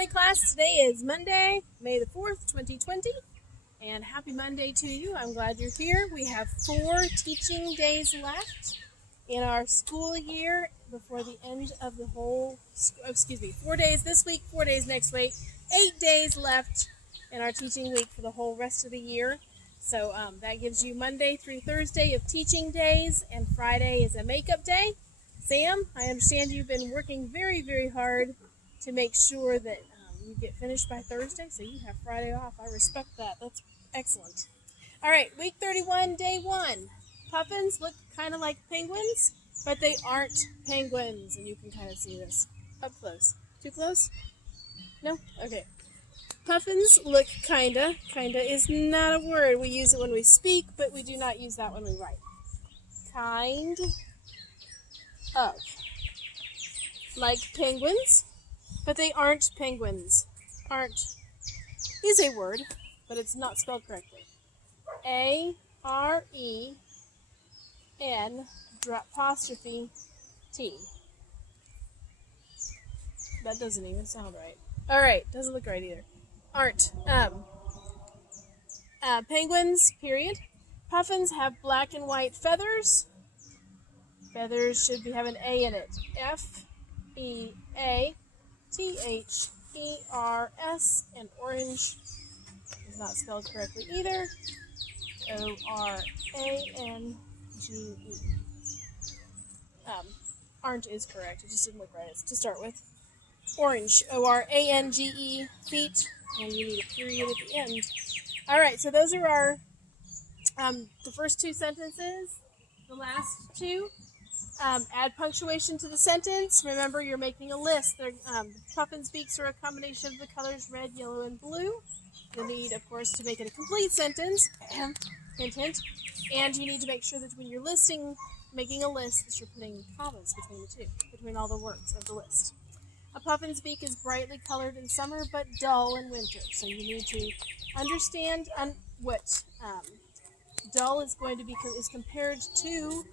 morning, class. Today is Monday, May the 4th, 2020, and happy Monday to you. I'm glad you're here. We have 4 teaching days left in our school year before the end of the whole, 4 days this week, 4 days next week, 8 days left in our teaching week for the whole rest of the year. So that gives you Monday through Thursday of teaching days, and Friday is a makeup day. Sam, I understand you've been working very, very hard to make sure that you get finished by Thursday, so you have Friday off. I respect that. That's excellent. All right, week 31, day 1. Puffins look kind of like penguins, but they aren't penguins, and you can kind of see this up close. Too close? No? Okay. Puffins look kinda. Kinda is not a word. We use it when we speak, but we do not use that when we write. Kind of. Like penguins, but they aren't penguins. Aren't is a word, but it's not spelled correctly. A-R-E-N''T. That doesn't even sound right. All right, doesn't look right either. Aren't. Penguins, period. Puffins have black and white feathers. Feathers should have an A in it. F-E-A-T-H-E-R-S, and orange is not spelled correctly either. O-R-A-N-G-E. Aren't is correct. It just didn't look right. It's to start with. Orange, O-R-A-N-G-E, feet, and you need a period at the end. All right, so those are our the first 2 sentences. The last 2. Add punctuation to the sentence. Remember, you're making a list. Puffins' beaks are a combination of the colors red, yellow, and blue. You'll need, of course, to make it a complete sentence. Hint, hint. And you need to make sure that when you're making a list, that you're putting commas between the 2, between all the words of the list. A puffin's beak is brightly colored in summer, but dull in winter. So you need to understand what dull is going to be compared to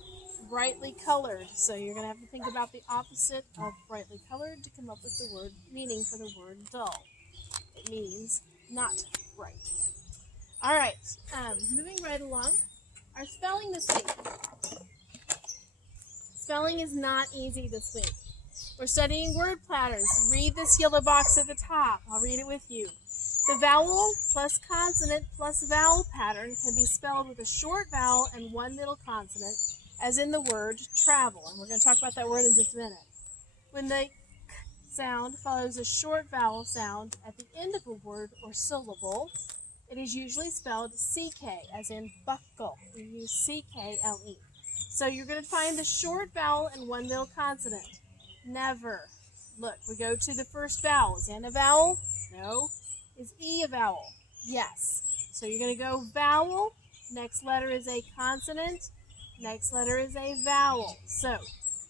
brightly colored. So you're going to have to think about the opposite of brightly colored to come up with the word meaning for the word dull. It means not bright. All right, moving right along. Our spelling this week. Spelling is not easy this week. We're studying word patterns. Read this yellow box at the top. I'll read it with you. The vowel plus consonant plus vowel pattern can be spelled with a short vowel and one middle consonant, as in the word travel. And we're going to talk about that word in just a minute. When the k sound follows a short vowel sound at the end of a word or syllable, it is usually spelled CK, as in buckle. We use CKLE. So you're going to find the short vowel and one middle consonant. Never. Look, we go to the first vowel. Is N a vowel? No. Is E a vowel? Yes. So you're going to go vowel. Next letter is a consonant. Next letter is a vowel. So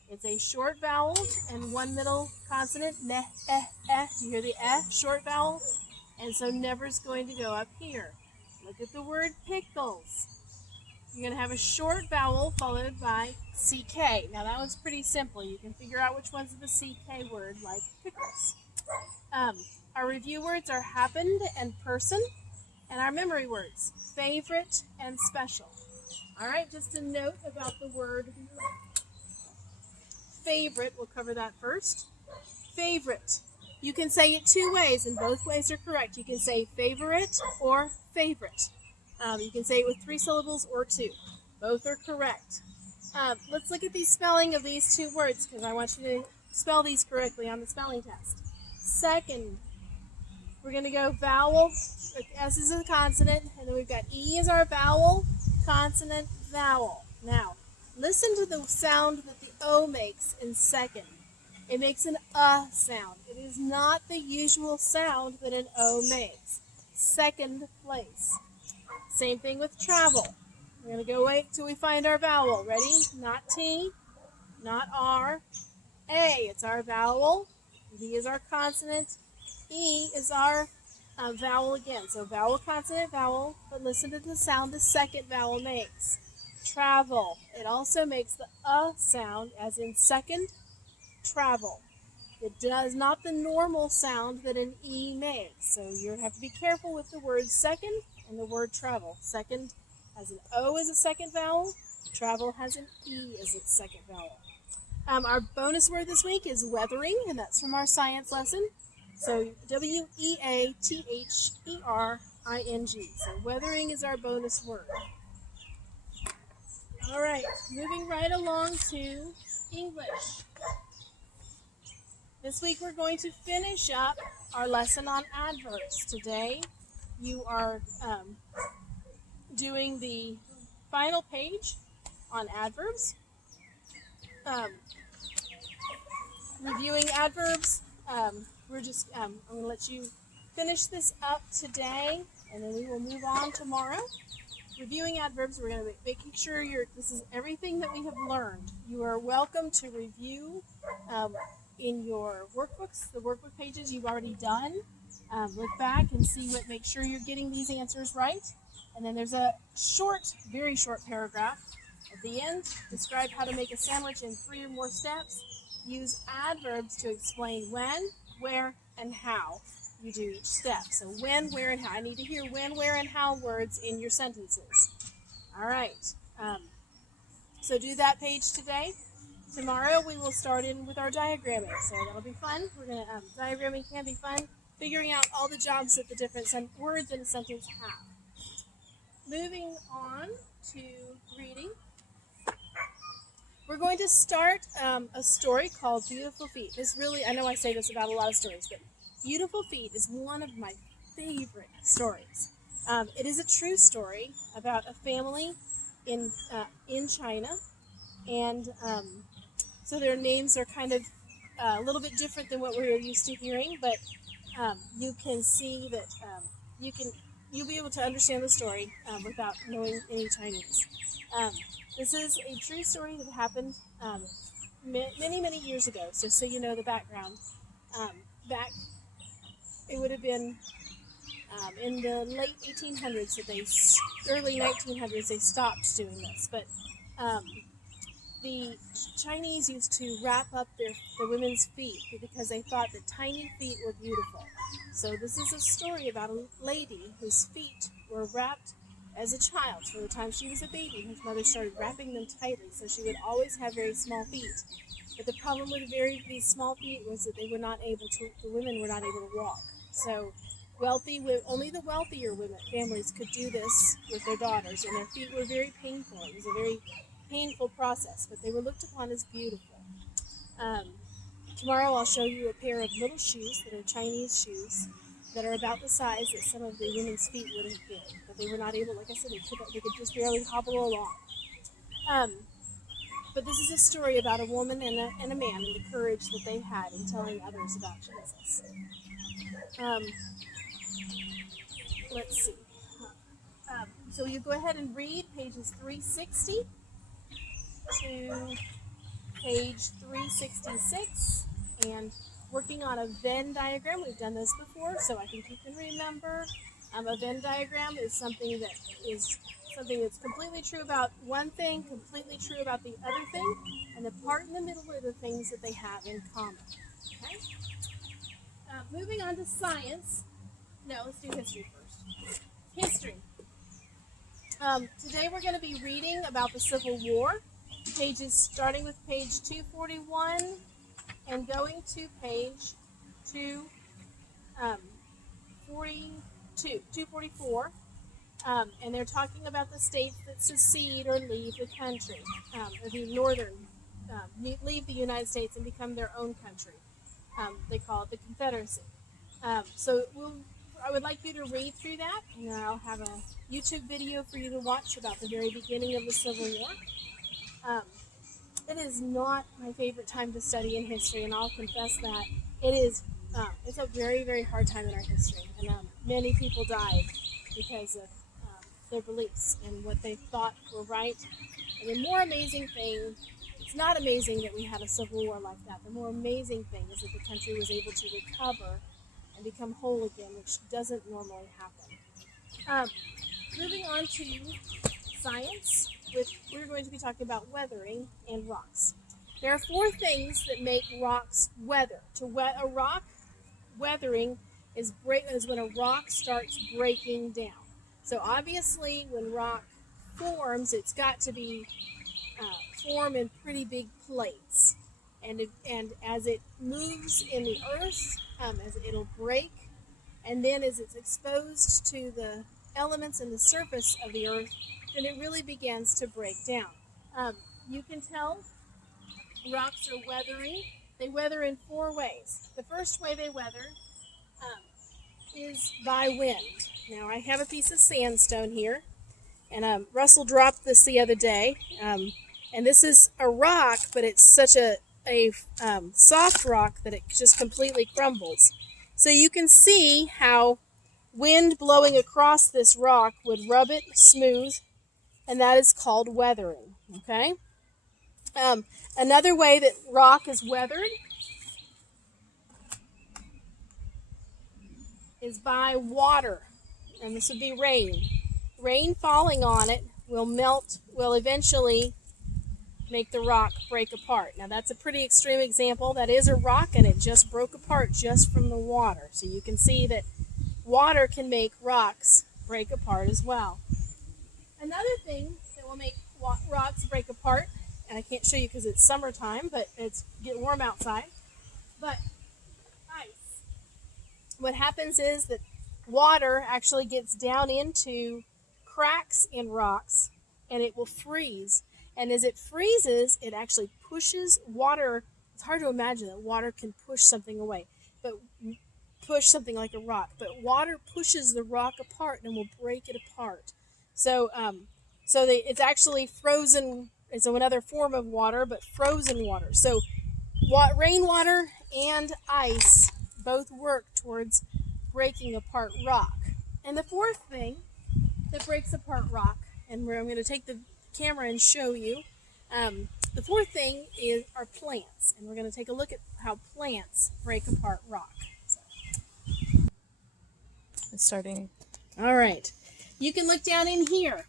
it's a short vowel and one middle consonant. Ne, eh, eh. Do you hear the eh? Short vowel. And so never is going to go up here. Look at the word pickles. You're going to have a short vowel followed by CK. Now that one's pretty simple. You can figure out which one's the CK word, like pickles. Our review words are happened and person. And our memory words, favorite and special. All right, just a note about the word favorite. We'll cover that first. Favorite. You can say it 2 ways, and both ways are correct. You can say favorite or favorite. You can say it with 3 syllables or 2. Both are correct. Let's look at the spelling of these 2 words, because I want you to spell these correctly on the spelling test. Second, we're going to go vowel. S is a consonant, and then we've got E as our vowel, consonant, vowel. Now, listen to the sound that the O makes in second. It makes an sound. It is not the usual sound that an O makes. Second place. Same thing with travel. We're going to go wait till we find our vowel. Ready? Not T, not R. A, it's our vowel. D is our consonant. E is our vowel again. So vowel, consonant, vowel. But listen to the sound the second vowel makes. Travel. It also makes the sound, as in second, travel. It does not the normal sound that an E makes. So you have to be careful with the word second and the word travel. Second has an O as a second vowel. Travel has an E as its second vowel. Our bonus word this week is weathering, and that's from our science lesson. So weathering. So weathering is our bonus word. All right, moving right along to English. This week we're going to finish up our lesson on adverbs. Today you are doing the final page on adverbs. Reviewing adverbs. I'm going to let you finish this up today, and then we will move on tomorrow. Reviewing adverbs, we're going to be making sure this is everything that we have learned. You are welcome to review in your workbooks, the workbook pages you've already done. Look back and make sure you're getting these answers right. And then there's a very short paragraph at the end. Describe how to make a sandwich in 3 or more steps. Use adverbs to explain when, where, and how you do each step. So when, where, and how. I need to hear when, where, and how words in your sentences. All right. So do that page today. Tomorrow we will start in with our diagramming. So that'll be fun. Diagramming can be fun. Figuring out all the jobs that the different words in a sentence have. Moving on to reading. We're going to start a story called Beautiful Feet. I know I say this about a lot of stories, but Beautiful Feet is one of my favorite stories. It is a true story about a family in China, and so their names are kind of a little bit different than what we're used to hearing, but you can see that you'll be able to understand the story without knowing any Chinese. This is a true story that happened many, many years ago. So you know the background. It would have been in the late 1800s early 1900s, they stopped doing this. But the Chinese used to wrap up the women's feet because they thought that tiny feet were beautiful. So this is a story about a lady whose feet were wrapped as a child. From the time she was a baby, his mother started wrapping them tightly so she would always have very small feet. But the problem with these small feet was that the women were not able to walk. So only the wealthier families could do this with their daughters, and their feet were very painful. It was a very painful process, but they were looked upon as beautiful. Tomorrow I'll show you a pair of little shoes that are Chinese shoes that are about the size that some of the women's feet would have been, but they were not able, like I said, they could just barely hobble along. But this is a story about a woman and a man and the courage that they had in telling others about Jesus. Let's see. So you go ahead and read pages 360 to page 366, and working on a Venn diagram. We've done this before, so I think you can remember. A Venn diagram is something that's completely true about one thing, completely true about the other thing, and the part in the middle are the things that they have in common. Okay? Moving on to science. No, let's do history first. History. Today we're going to be reading about the Civil War. Starting with page 241 and going to page 244. And they're talking about the states that secede or leave the country, or the northern, leave the United States and become their own country. They call it the Confederacy. I would like you to read through that, and then I'll have a YouTube video for you to watch about the very beginning of the Civil War. It is not my favorite time to study in history, and I'll confess that it is. It's a very, very hard time in our history, and many people died because of their beliefs and what they thought were right. And the more amazing thing, it's not amazing that we had a civil war like that. The more amazing thing is that the country was able to recover and become whole again, which doesn't normally happen. Moving on to science, we're going to be talking about weathering and rocks. There are 4 things that make rocks weather. A rock weathering is when a rock starts breaking down. So obviously when rock forms, it's got to be form in pretty big plates. And as it moves in the earth, as it'll break, and then as it's exposed to the elements in the surface of the earth, then it really begins to break down. You can tell rocks are weathering. They weather in 4 ways. The first way they weather is by wind. Now I have a piece of sandstone here, and Russell dropped this the other day. And this is a rock, but it's such a soft rock that it just completely crumbles. So you can see how wind blowing across this rock would rub it smooth, and that is called weathering. Okay. Another way that rock is weathered is by water, and this would be rain. Rain falling on it will eventually make the rock break apart. Now that's a pretty extreme example. That is a rock and it just broke apart just from the water. So you can see that water can make rocks break apart as well. Another thing that will make rocks break apart, and I can't show you because it's summertime, but it's getting warm outside, but ice. What happens is that water actually gets down into cracks in rocks and it will freeze. And as it freezes, it actually pushes water. It's hard to imagine that water can push something away, but push something like a rock. But water pushes the rock apart and will break it apart. So, it's actually frozen. It's another form of water, but frozen water. So, rainwater and ice both work towards breaking apart rock. And the 4th thing that breaks apart rock, and I'm going to take the camera and show you. The 4th thing are plants, and we're going to take a look at how plants break apart rock. So. It's starting. All right, you can look down in here.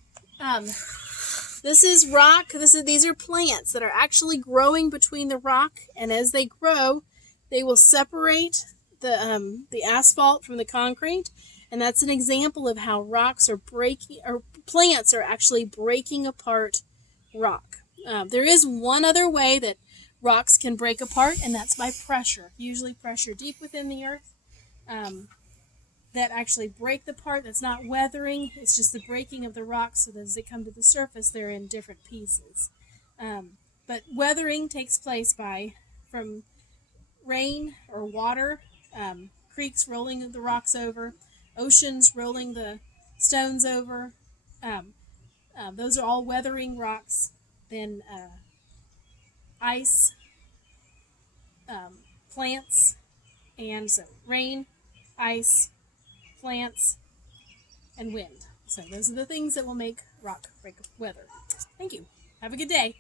This is rock. These are plants that are actually growing between the rock, and as they grow, they will separate the asphalt from the concrete. And that's an example of how plants are actually breaking apart rock. There is one other way that rocks can break apart, and that's by pressure. Usually pressure deep within the earth that actually break the part. That's not weathering. It's just the breaking of the rocks so that as they come to the surface, they're in different pieces. But weathering takes place from rain or water, creeks rolling the rocks over, oceans rolling the stones over. Those are all weathering rocks. Then ice, plants, and so rain, ice, plants, and wind. So those are the things that will make rock break weather. Thank you. Have a good day.